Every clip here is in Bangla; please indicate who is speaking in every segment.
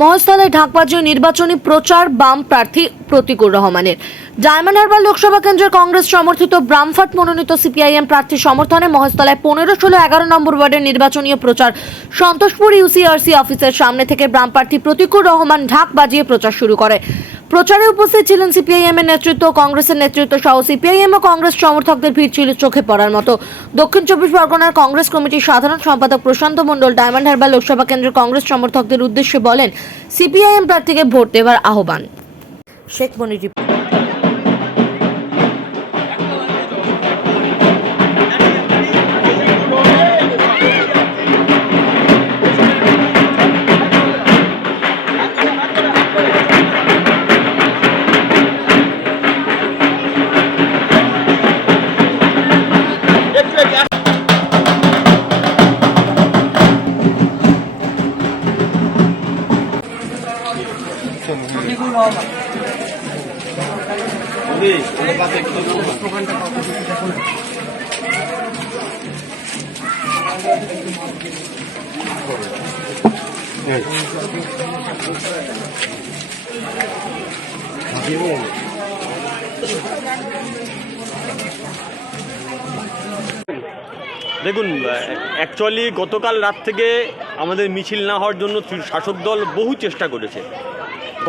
Speaker 1: মহাস্থলে ঢাকবাজি নির্বাচনী প্রচার বাম প্রার্থী প্রতিকুর রহমানের। ডায়মন্ড হারবার লোকসভা কেন্দ্রের কংগ্রেস সমর্থিত ব্রামফাট মনোনীত সিপিআইএম প্রার্থী সমর্থনে মহাস্থলায় পনেরো ষোলো এগারো নম্বর ওয়ার্ডের নির্বাচনী প্রচার সন্তোষপুর ইউসিআরসি অফিসের সামনে থেকে ব্রাম প্রার্থী প্রতিকুর রহমান ঢাক বাজিয়ে প্রচার শুরু করে। প্রচারে উপস্থিত ছিলেন সিপিআইএম এর নেতৃত্ব, কংগ্রেসের নেতৃত্ব সহ সিপিআইএম ও কংগ্রেস সমর্থকদের ভিড় ছিল চোখে পড়ার মতো। দক্ষিণ চব্বিশ পরগনার কংগ্রেস কমিটির সাধারণ সম্পাদক প্রশান্ত মণ্ডল, ডায়মন্ড হারবার লোকসভা কেন্দ্রের কংগ্রেস সমর্থকদের উদ্দেশ্যে বলেন সিপিআইএম প্রার্থীকে ভোট দেওয়ার আহ্বান। শেখ মনির
Speaker 2: দেখুন অ্যাকচুয়ালি গতকাল রাত থেকে আমাদের মিছিল না হওয়ার জন্য শাসক দল বহু চেষ্টা করেছে।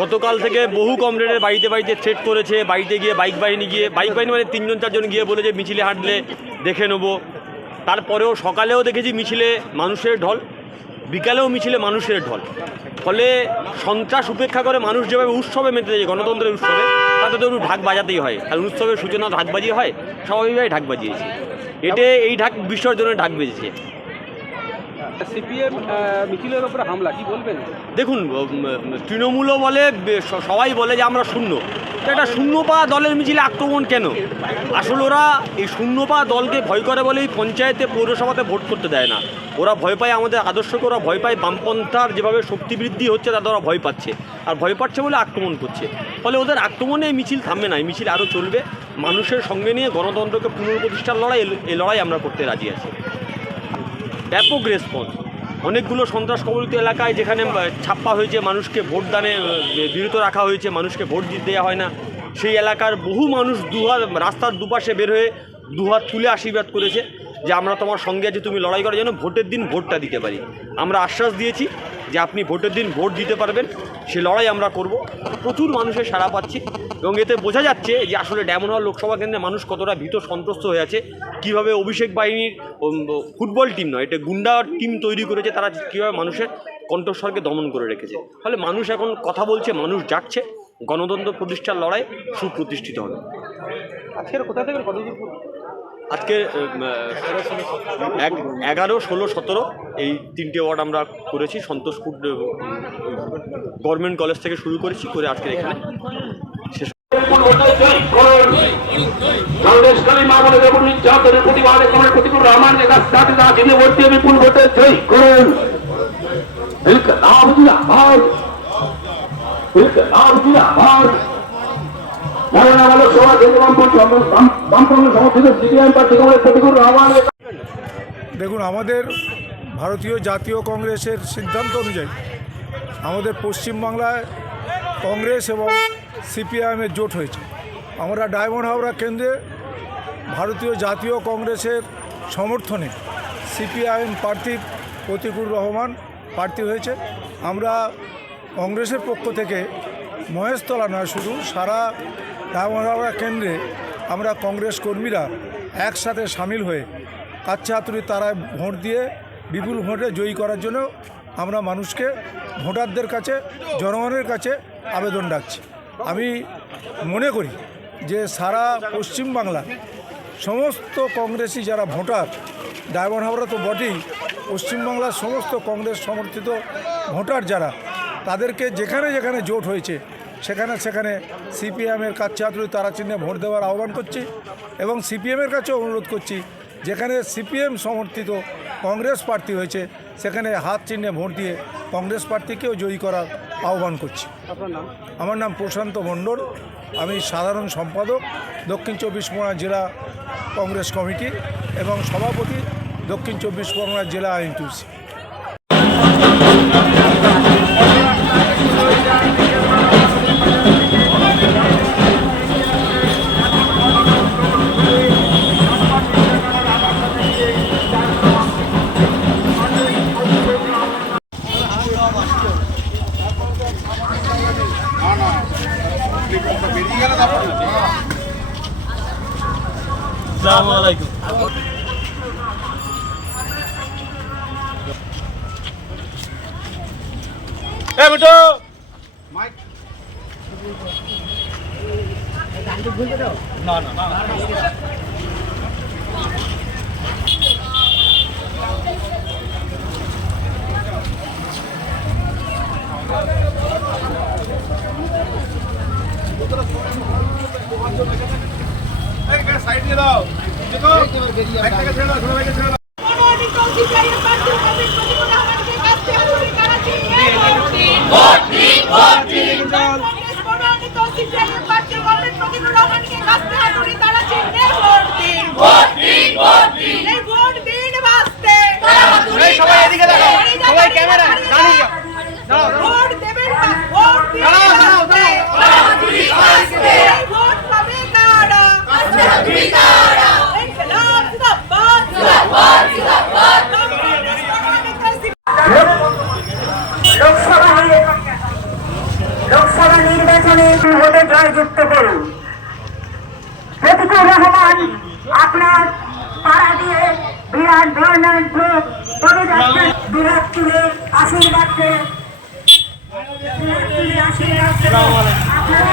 Speaker 2: গতকাল থেকে বহু কমরেডের বাড়িতে বাড়িতে থ্রেট করেছে, বাড়িতে গিয়ে বাইক বাহিনী গিয়ে বাইক বাহিনী মানে তিনজন চারজন গিয়ে বলে যে মিছিলে হাঁটলে দেখে নেব। তারপরেও সকালেও দেখেছি মিছিলে মানুষের ঢল, বিকালেও মিছিলে মানুষের ঢল। ফলে সন্ত্রাস উপেক্ষা করে মানুষ যেভাবে উৎসবে মেতে যায়, গণতন্ত্রের উৎসবে, তাতে তো ঢাক বাজাতেই হয়। আর উৎসবের সূচনা ঢাক বাজিয়ে হয় স্বাভাবিকভাবে ঢাক বাজিয়েছে। এতে এই ঢাক বিসর্জনের ঢাক বেজেছে।
Speaker 3: সিপিএম মিছিলের উপরে হামলা, কি বলবেন?
Speaker 2: দেখুন তৃণমূলও বলে সবাই বলে যে আমরা শূন্য। এটা শূন্য পা দলের মিছিলে আক্রমণ কেন? আসলে ওরা এই শূন্য পা দলকে ভয় করে বলেই পঞ্চায়েতে, পৌরসভাতে ভোট করতে দেয় না। ওরা ভয় পায় আমাদের আদর্শকে, ওরা ভয় পায় বামপন্থার যেভাবে শক্তি বৃদ্ধি হচ্ছে তাদের ওরা ভয় পাচ্ছে। আর ভয় পাচ্ছে বলে আক্রমণ করছে। ফলে ওদের আক্রমণে মিছিল থামবে না, এই মিছিল আরও চলবে। মানুষের সঙ্গে নিয়ে গণতন্ত্রকে পুনর্প্রতিষ্ঠার লড়াই, এই লড়াই আমরা করতে রাজি আছি। ব্যাপক রেসপন্স অনেকগুলো সন্ত্রাস কবলিত এলাকায় যেখানে ছাপ্পা হয়েছে, মানুষকে ভোট দানে বিরত রাখা হয়েছে, মানুষকে ভোট দিতে দেওয়া হয় না। সেই এলাকার বহু মানুষ দুহাত, রাস্তার দুপাশে বের হয়ে দুহাত তুলে আশীর্বাদ করেছে। যে আমরা তোমার সঙ্গে আছি, তুমি লড়াই করার জন্য ভোটের দিন ভোটটা দিতে পারি। আমরা আশ্বাস দিয়েছি যে আপনি ভোটের দিন ভোট দিতে পারবেন, সে লড়াই আমরা করব। প্রচুর মানুষের সাড়া পাচ্ছি এবং এতে বোঝা যাচ্ছে যে আসলে ড্যামনহাওয়া লোকসভা কেন্দ্রে মানুষ কতটা ভীত সন্ত্রস্ত হয়ে আছে। কীভাবে অভিষেক বাহিনীর ফুটবল টিম নয়, এটা গুন্ডা টিম তৈরি করেছে, তারা কীভাবে মানুষের কণ্ঠস্বরকে দমন করে রেখেছে। ফলে মানুষ এখন কথা বলছে, মানুষ যাচ্ছে, গণতন্ত্র প্রতিষ্ঠার লড়াই সুপ্রতিষ্ঠিত হবে।
Speaker 3: আজকের কোথা থেকে কত দূর
Speaker 2: আজকে এগারো, ষোলো, সতেরো এই তিনটে ওয়ার্ড আমরা করেছি সন্তোষপুর গভর্নমেন্ট কলেজ থেকে শুরু করেছি, করে আজকে এখানে শেষ
Speaker 4: দেখুন, আমাদের ভারতীয় জাতীয় কংগ্রেসের সিদ্ধান্ত অনুযায়ী আমাদের পশ্চিমবাংলায় কংগ্রেস এবং সিপিআইএমের জোট হয়েছে। আমরা ডায়মন্ড হাওড়া কেন্দ্রে ভারতীয় জাতীয় কংগ্রেসের সমর্থনে সিপিআইএম প্রার্থী প্রতিকুর রহমান প্রার্থী হয়েছে। আমরা কংগ্রেসের পক্ষ থেকে মহেশতলা নয় শুধু, সারা ডায়মন্ড হাওড়া কেন্দ্রে আমরা কংগ্রেস কর্মীরা একসাথে সামিল হয়ে কাচ্চা হাতুড়ি তারায় ভোট দিয়ে বিপুল ভোটে জয়ী করার জন্য আমরা মানুষকে, ভোটারদের কাছে, জনগণের কাছে আবেদন ডাকছি আমি মনে করি যে সারা পশ্চিমবাংলা সমস্ত কংগ্রেসি যারা ভোটার, ডায়মন্ড হাওড়া তো বটেই, পশ্চিমবাংলার সমস্ত কংগ্রেস সমর্থিত ভোটার যারা, তাদেরকে যেখানে যেখানে জোট হয়েছে সেখানে সেখানে সিপিএমের কাছে আতুরি তারা চিহ্নে ভোট দেওয়ার আহ্বান করছি এবং সিপিএমের কাছেও অনুরোধ করছি যেখানে সিপিএম সমর্থিত কংগ্রেস প্রার্থী হয়েছে সেখানে হাত চিহ্নে ভোট দিয়ে কংগ্রেস প্রার্থীকেও জয়ী করার আহ্বান করছি। আমার নাম প্রশান্ত মণ্ডল আমি সাধারণ সম্পাদক দক্ষিণ চব্বিশ পরগনা জেলা কংগ্রেস কমিটি এবং সভাপতি দক্ষিণ চব্বিশ পরগনা জেলা আইনটিউসি
Speaker 5: আসসালামু আলাইকুম। এ মিঠু! মাইক। না না না Thank you. সবাই এদিকে দেখো। সবাই ক্যামেরা দাঁড়িয়ে দাঁড়াও।
Speaker 6: লোকসভা নির্বাচনে ভোটে জয়যুক্ত আপনার পাড়া দিয়ে বিরাট ধরনের গ্রুপ পদযাত্রা বিরাট তুলে আশীর্বাদ করে আশীর্বাদ করে
Speaker 5: আপনারা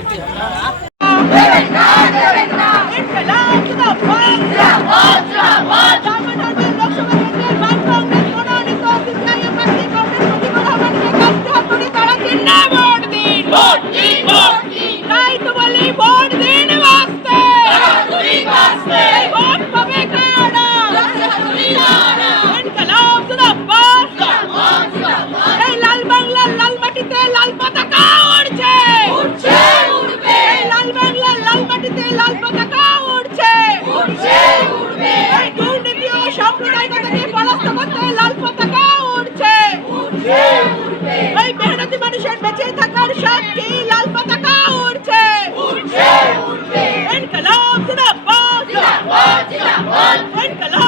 Speaker 5: Indonesia! 哎，怎
Speaker 7: 么了？